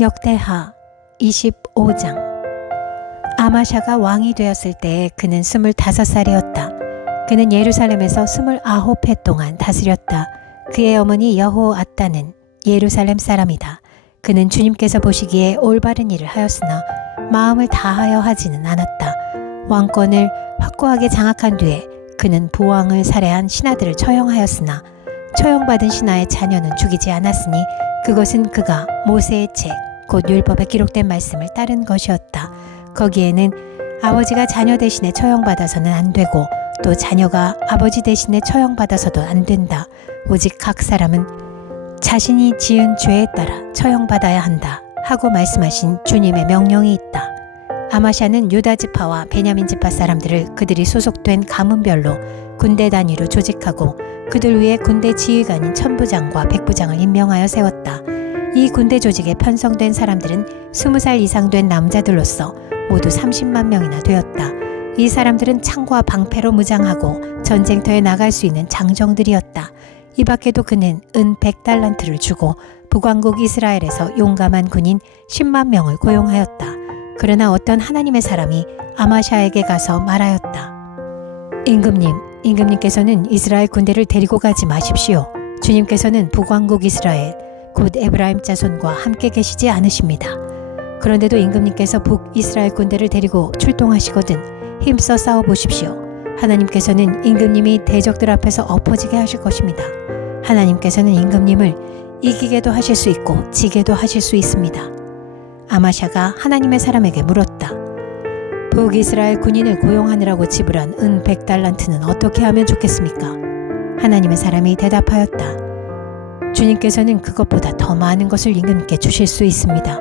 역대하 25장. 아마샤가 왕이 되었을 때 그는 25살이었다. 그는 예루살렘에서 29해 동안 다스렸다. 그의 어머니 여호아따는 예루살렘 사람이다. 그는 주님께서 보시기에 올바른 일을 하였으나 마음을 다하여 하지는 않았다. 왕권을 확고하게 장악한 뒤에 그는 부왕을 살해한 신하들을 처형하였으나 처형받은 신하의 자녀는 죽이지 않았으니 그것은 그가 모세의 책 곧 율법에 기록된 말씀을 따른 것이었다. 거기에는 아버지가 자녀 대신에 처형받아서는 안 되고 또 자녀가 아버지 대신에 처형받아서도 안 된다. 오직 각 사람은 자신이 지은 죄에 따라 처형받아야 한다 하고 말씀하신 주님의 명령이 있다. 아마샤는 유다 지파와 베냐민 지파 사람들을 그들이 소속된 가문별로 군대 단위로 조직하고 그들 위에 군대 지휘관인 천부장과 백부장을 임명하여 세웠다. 이 군대 조직에 편성된 사람들은 20살 이상 된 남자들로서 모두 30만 명이나 되었다. 이 사람들은 창과 방패로 무장하고 전쟁터에 나갈 수 있는 장정들이었다. 이 밖에도 그는 은 100달란트를 주고 북왕국 이스라엘에서 용감한 군인 10만 명을 고용하였다. 그러나 어떤 하나님의 사람이 아마샤에게 가서 말하였다. 임금님께서는 이스라엘 군대를 데리고 가지 마십시오. 주님께서는 북왕국 이스라엘 곧 에브라임 자손과 함께 계시지 않으십니다. 그런데도 임금님께서 북이스라엘 군대를 데리고 출동하시거든 힘써 싸워보십시오. 하나님께서는 임금님이 대적들 앞에서 엎어지게 하실 것입니다. 하나님께서는 임금님을 이기게도 하실 수 있고 지게도 하실 수 있습니다. 아마샤가 하나님의 사람에게 물었다. 북이스라엘 군인을 고용하느라고 지불한 은 100달란트는 어떻게 하면 좋겠습니까? 하나님의 사람이 대답하였다. 주님께서는 그것보다 더 많은 것을 임금님께 주실 수 있습니다.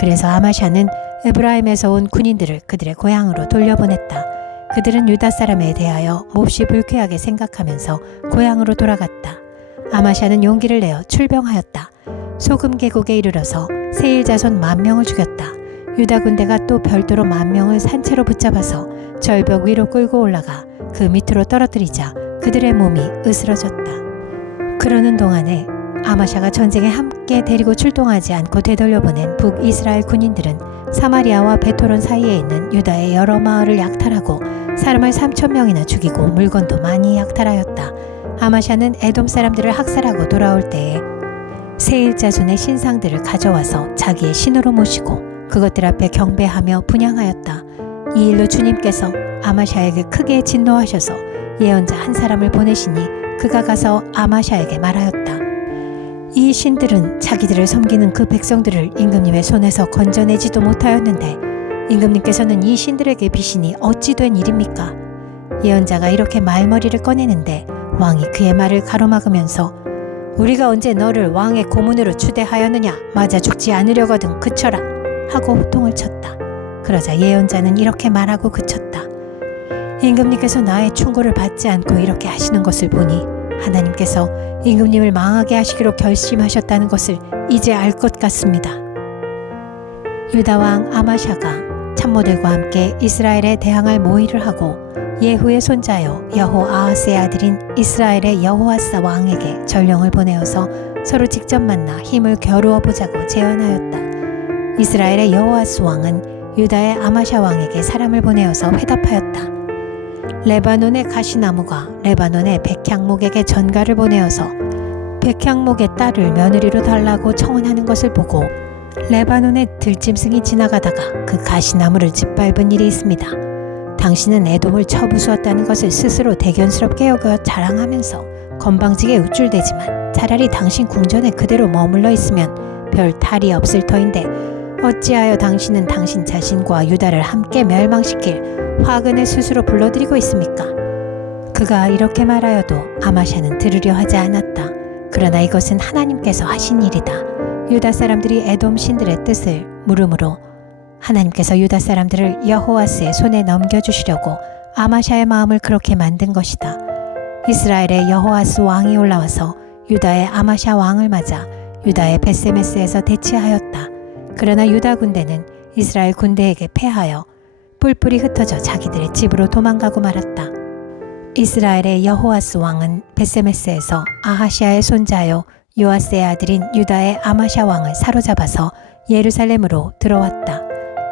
그래서 아마샤는 에브라임에서 온 군인들을 그들의 고향으로 돌려보냈다. 그들은 유다 사람에 대하여 몹시 불쾌하게 생각하면서 고향으로 돌아갔다. 아마샤는 용기를 내어 출병하였다. 소금 계곡에 이르러서 세일 자손 10,000명을 죽였다. 유다 군대가 또 별도로 10,000명을 산채로 붙잡아서 절벽 위로 끌고 올라가 그 밑으로 떨어뜨리자 그들의 몸이 으스러졌다. 그러는 동안에 아마샤가 전쟁에 함께 데리고 출동하지 않고 되돌려보낸 북이스라엘 군인들은 사마리아와 베토론 사이에 있는 유다의 여러 마을을 약탈하고 사람을 3,000명이나 죽이고 물건도 많이 약탈하였다. 아마샤는 에돔 사람들을 학살하고 돌아올 때에 세일 자손의 신상들을 가져와서 자기의 신으로 모시고 그것들 앞에 경배하며 분향하였다. 이 일로 주님께서 아마샤에게 크게 진노하셔서 예언자 한 사람을 보내시니 그가 가서 아마샤에게 말하였다. 이 신들은 자기들을 섬기는 그 백성들을 임금님의 손에서 건져내지도 못하였는데 임금님께서는 이 신들에게 비신이 어찌 된 일입니까? 예언자가 이렇게 말머리를 꺼내는데 왕이 그의 말을 가로막으면서 우리가 언제 너를 왕의 고문으로 추대하였느냐? 맞아 죽지 않으려거든 그쳐라 하고 호통을 쳤다. 그러자 예언자는 이렇게 말하고 그쳤다. 임금님께서 나의 충고를 받지 않고 이렇게 하시는 것을 보니 하나님께서 임금님을 망하게 하시기로 결심하셨다는 것을 이제 알 것 같습니다. 유다왕 아마샤가 참모들과 함께 이스라엘에 대항할 모의를 하고 예후의 손자요 여호아하스의 아들인 이스라엘의 여호아사 왕에게 전령을 보내어서 서로 직접 만나 힘을 겨루어 보자고 제안하였다. 이스라엘의 여호아스 왕은 유다의 아마샤 왕에게 사람을 보내어서 회답하였다. 레바논의 가시나무가 레바논의 백향목에게 전가를 보내어서 백향목의 딸을 며느리로 달라고 청혼하는 것을 보고 레바논의 들짐승이 지나가다가 그 가시나무를 짓밟은 일이 있습니다. 당신은 에돔을 쳐부수었다는 것을 스스로 대견스럽게 여겨 자랑하면서 건방지게 우쭐대지만 차라리 당신 궁전에 그대로 머물러 있으면 별 탈이 없을 터인데 어찌하여 당신은 당신 자신과 유다를 함께 멸망시킬 화근을 스스로 불러들이고 있습니까? 그가 이렇게 말하여도 아마샤는 들으려 하지 않았다. 그러나 이것은 하나님께서 하신 일이다. 유다 사람들이 에돔 신들의 뜻을 물음으로 하나님께서 유다 사람들을 여호아스의 손에 넘겨주시려고 아마샤의 마음을 그렇게 만든 것이다. 이스라엘의 여호아스 왕이 올라와서 유다의 아마샤 왕을 맞아 유다의 벳세메스에서 대치하였다. 그러나 유다 군대는 이스라엘 군대에게 패하여 뿔뿔이 흩어져 자기들의 집으로 도망가고 말았다. 이스라엘의 여호아스 왕은 벳세메스에서 아하시아의 손자요 요아스의 아들인 유다의 아마샤 왕을 사로잡아서 예루살렘으로 들어왔다.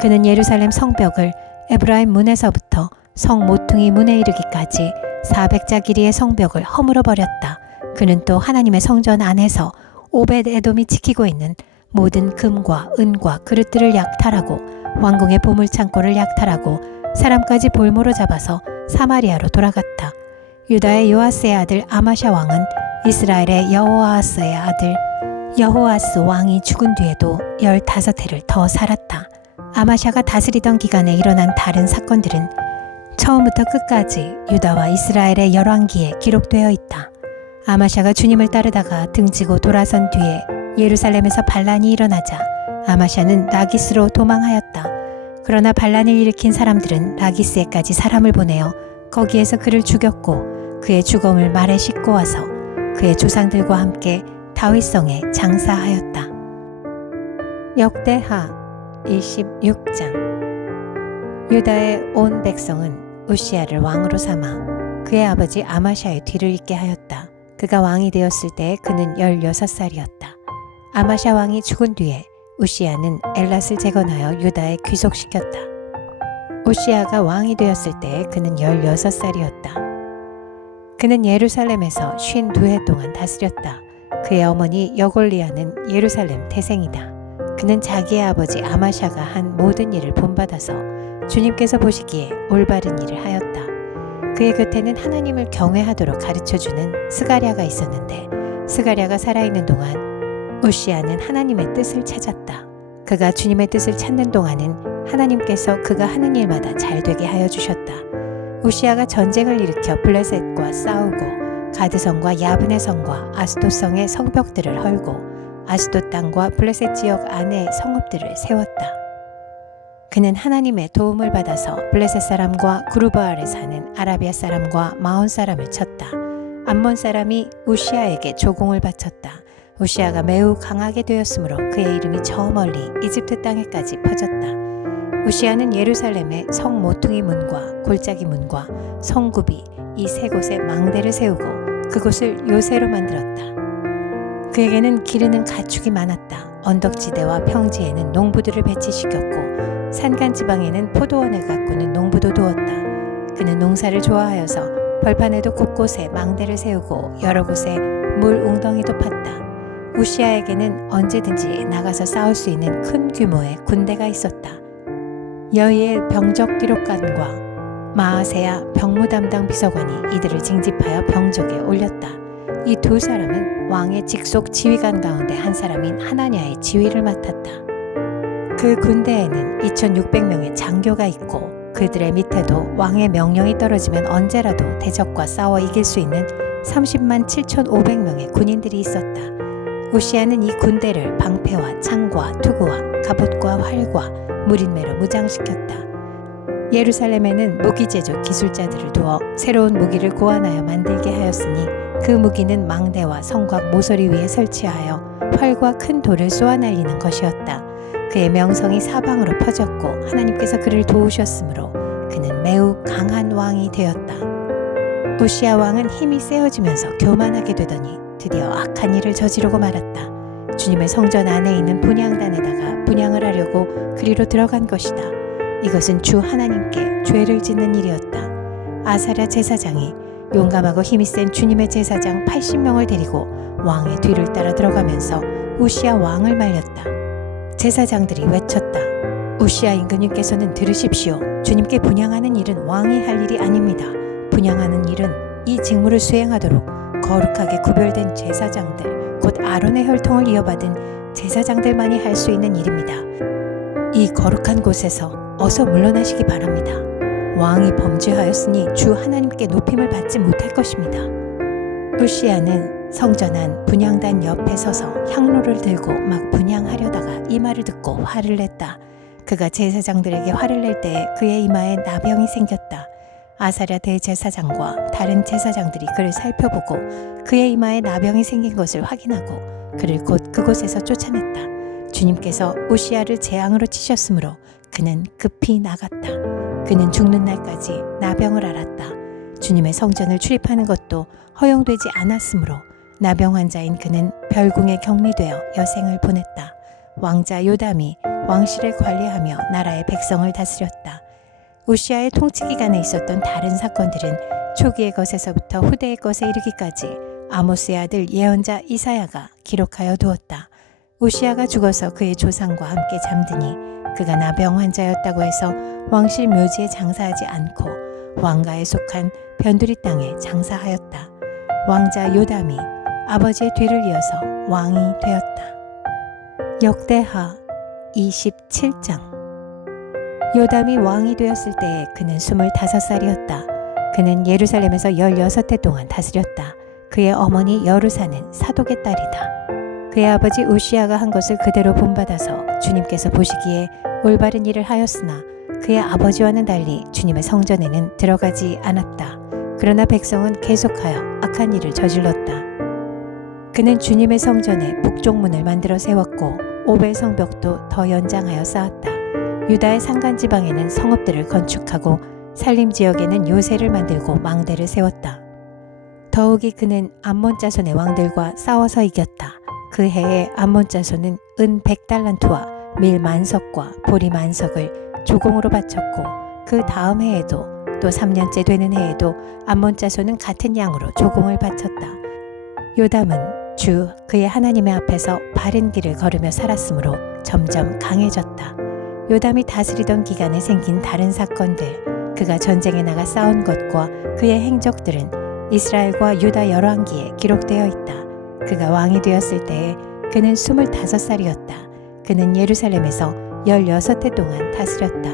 그는 예루살렘 성벽을 에브라임 문에서부터 성 모퉁이 문에 이르기까지 400자 길이의 성벽을 허물어 버렸다. 그는 또 하나님의 성전 안에서 오벳 에돔이 지키고 있는 모든 금과 은과 그릇들을 약탈하고 왕궁의 보물 창고를 약탈하고 사람까지 볼모로 잡아서 사마리아로 돌아갔다. 유다의 요아스의 아들 아마샤 왕은 이스라엘의 여호아하스의 아들 여호아스 왕이 죽은 뒤에도 15해를 더 살았다. 아마샤가 다스리던 기간에 일어난 다른 사건들은 처음부터 끝까지 유다와 이스라엘의 열왕기에 기록되어 있다. 아마샤가 주님을 따르다가 등지고 돌아선 뒤에 예루살렘에서 반란이 일어나자 아마샤는 라기스로 도망하였다. 그러나 반란을 일으킨 사람들은 라기스에까지 사람을 보내어 거기에서 그를 죽였고 그의 죽음을 말에 싣고 와서 그의 조상들과 함께 다윗성에 장사하였다. 역대하 26장. 유다의 온 백성은 우시야를 왕으로 삼아 그의 아버지 아마샤의 뒤를 잇게 하였다. 그가 왕이 되었을 때 그는 16살이었다. 아마샤 왕이 죽은 뒤에 우시야는 엘랏을 재건하여 유다에 귀속시켰다. 우시야가 왕이 되었을 때 그는 16살이었다. 그는 예루살렘에서 52해 동안 다스렸다. 그의 어머니 여골리아는 예루살렘 태생이다. 그는 자기의 아버지 아마샤가 한 모든 일을 본받아서 주님께서 보시기에 올바른 일을 하였다. 그의 곁에는 하나님을 경외하도록 가르쳐주는 스가랴가 있었는데 스가랴가 살아있는 동안 우시야는 하나님의 뜻을 찾았다. 그가 주님의 뜻을 찾는 동안은 하나님께서 그가 하는 일마다 잘되게 하여 주셨다. 우시야가 전쟁을 일으켜 블레셋과 싸우고 가드성과 야브네 성과 아스돗 성의 성벽들을 헐고 아스돗 땅과 블레셋 지역 안에 성읍들을 세웠다. 그는 하나님의 도움을 받아서 블레셋 사람과 구르바알에 사는 아라비아 사람과 마온 사람을 쳤다. 암몬 사람이 우시야에게 조공을 바쳤다. 우시야가 매우 강하게 되었으므로 그의 이름이 저 멀리 이집트 땅에까지 퍼졌다. 우시야는 예루살렘의 성 모퉁이 문과 골짜기 문과 성굽이 이 세 곳에 망대를 세우고 그곳을 요새로 만들었다. 그에게는 기르는 가축이 많았다. 언덕지대와 평지에는 농부들을 배치시켰고 산간지방에는 포도원을 가꾸는 농부도 두었다. 그는 농사를 좋아하여서 벌판에도 곳곳에 망대를 세우고 여러 곳에 물 웅덩이도 팠다. 우시야에게는 언제든지 나가서 싸울 수 있는 큰 규모의 군대가 있었다. 여이엘 병적 기록관과 마아세야 병무 담당 비서관이 이들을 징집하여 병적에 올렸다. 이 두 사람은 왕의 직속 지휘관 가운데 한 사람인 하나냐의 지휘를 맡았다. 그 군대에는 2600명의 장교가 있고 그들의 밑에도 왕의 명령이 떨어지면 언제라도 대적과 싸워 이길 수 있는 30만 7500명의 군인들이 있었다. 우시야는 이 군대를 방패와 창과 투구와 갑옷과 활과 무린매로 무장시켰다. 예루살렘에는 무기 제조 기술자들을 두어 새로운 무기를 고안하여 만들게 하였으니 그 무기는 망대와 성곽 모서리 위에 설치하여 활과 큰 돌을 쏘아 날리는 것이었다. 그의 명성이 사방으로 퍼졌고 하나님께서 그를 도우셨으므로 그는 매우 강한 왕이 되었다. 우시야 왕은 힘이 세어지면서 교만하게 되더니 드디어 악한 일을 저지르고 말았다. 주님의 성전 안에 있는 분향단에다가 분향을 하려고 그리로 들어간 것이다. 이것은 주 하나님께 죄를 짓는 일이었다. 아사랴 제사장이 용감하고 힘이 센 주님의 제사장 80명을 데리고 왕의 뒤를 따라 들어가면서 우시야 왕을 말렸다. 제사장들이 외쳤다. 우시야 임금님께서는 들으십시오. 주님께 분향하는 일은 왕이 할 일이 아닙니다. 분향하는 일은 이 직무를 수행하도록 거룩하게 구별된 제사장들, 곧 아론의 혈통을 이어받은 제사장들만이 할 수 있는 일입니다. 이 거룩한 곳에서 어서 물러나시기 바랍니다. 왕이 범죄하였으니 주 하나님께 높임을 받지 못할 것입니다. 우시야는 성전 안 분향단 옆에 서서 향로를 들고 막 분향하려다가 이 말을 듣고 화를 냈다. 그가 제사장들에게 화를 낼 때에 그의 이마에 나병이 생겼다. 아사랴 대제사장과 다른 제사장들이 그를 살펴보고 그의 이마에 나병이 생긴 것을 확인하고 그를 곧 그곳에서 쫓아냈다. 주님께서 우시야를 재앙으로 치셨으므로 그는 급히 나갔다. 그는 죽는 날까지 나병을 앓았다. 주님의 성전을 출입하는 것도 허용되지 않았으므로 나병 환자인 그는 별궁에 격리되어 여생을 보냈다. 왕자 요담이 왕실을 관리하며 나라의 백성을 다스렸다. 우시아의 통치 기간에 있었던 다른 사건들은 초기의 것에서부터 후대의 것에 이르기까지 아모스의 아들 예언자 이사야가 기록하여 두었다. 우시아가 죽어서 그의 조상과 함께 잠드니 그가 나병 환자였다고 해서 왕실 묘지에 장사하지 않고 왕가에 속한 변두리 땅에 장사하였다. 왕자 요담이 아버지의 뒤를 이어서 왕이 되었다. 역대하 27장. 요담이 왕이 되었을 때에 그는 25살이었다. 그는 예루살렘에서 16해 동안 다스렸다. 그의 어머니 여루사는 사독의 딸이다. 그의 아버지 우시아가 한 것을 그대로 본받아서 주님께서 보시기에 올바른 일을 하였으나 그의 아버지와는 달리 주님의 성전에는 들어가지 않았다. 그러나 백성은 계속하여 악한 일을 저질렀다. 그는 주님의 성전에 북쪽문을 만들어 세웠고 오벨 성벽도 더 연장하여 쌓았다. 유다의 산간지방에는 성읍들을 건축하고 산림 지역에는 요새를 만들고 망대를 세웠다. 더욱이 그는 암몬 자손의 왕들과 싸워서 이겼다. 그 해에 암몬 자손은 은 100달란트와 밀 만석과 보리 만석을 조공으로 바쳤고 그 다음 해에도 또 3년째 되는 해에도 암몬 자손은 같은 양으로 조공을 바쳤다. 요담은 주 그의 하나님의 앞에서 바른 길을 걸으며 살았으므로 점점 강해졌다. 요담이 다스리던 기간에 생긴 다른 사건들, 그가 전쟁에 나가 싸운 것과 그의 행적들은 이스라엘과 유다 열왕기에 기록되어 있다. 그가 왕이 되었을 때에 그는 25살이었다. 그는 예루살렘에서 16해 동안 다스렸다.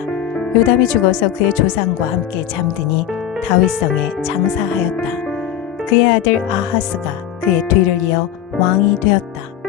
요담이 죽어서 그의 조상과 함께 잠드니 다윗성에 장사하였다. 그의 아들 아하스가 그의 뒤를 이어 왕이 되었다.